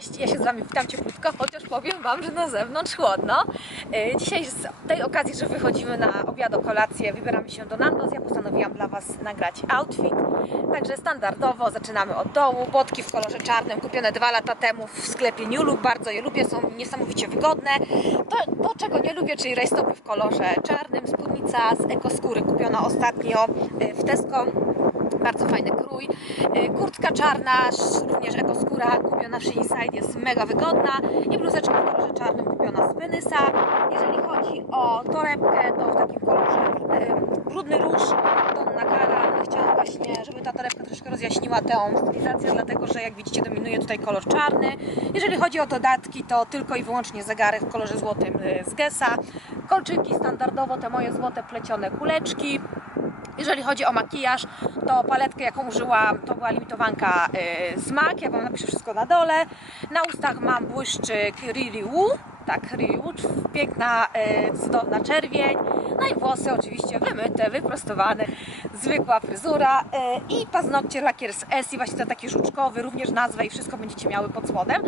witam, witam cieplutko, chociaż powiem Wam, że na zewnątrz chłodno. E, Dzisiaj z tej okazji, że wychodzimy na obiad, kolację, wybieramy się do Nandos. Ja postanowiłam dla Was nagrać outfit. Także standardowo zaczynamy od dołu. Botki w kolorze czarnym, kupione dwa lata temu w sklepie New Look. Bardzo je lubię, są niesamowicie wygodne. To, to czego nie lubię, czyli rajstopy w kolorze czarnym. Spódnica z ekoskóry kupiona ostatnio e, w Tesco. Bardzo fajny krój. Y, Kurtka czarna, również ekoskóra, kupiona w Shinside, jest mega wygodna. I bluzeczka w kolorze czarnym, kupiona z Benysa. Jeżeli chodzi o torebkę, to w takim kolorze brudny róż, Donna Karan. Chciałam właśnie, żeby ta torebka troszkę rozjaśniła tę stylizację, dlatego że jak widzicie dominuje tutaj kolor czarny. Jeżeli chodzi o dodatki, to tylko i wyłącznie zegarek w kolorze złotym y, z Gessa. Kolczyki standardowo, te moje złote plecione kuleczki. Jeżeli chodzi o makijaż, to paletkę jaką użyłam to była limitowanka y, z MAC, ja Wam napiszę wszystko na dole. Na ustach mam błyszczyk Riri Woo, tak Riri piękna, y, cudowna czerwień. No i włosy oczywiście wymyte, wyprostowane, zwykła fryzura y, i paznokcie lakier z Essie, właśnie ten taki żuczkowy, również nazwę i wszystko będziecie miały pod spodem.